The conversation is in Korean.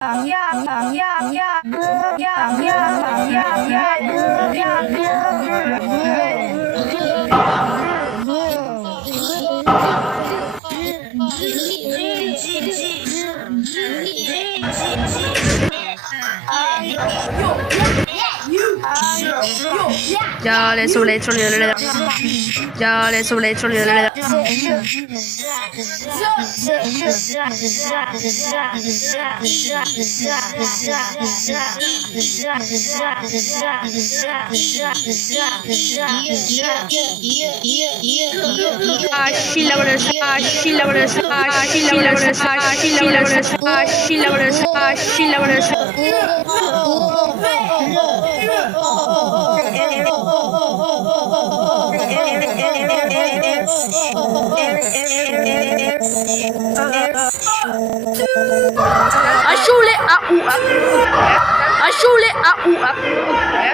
Ya le sobre ya le sobre Ashule a u a. Ashule a u a.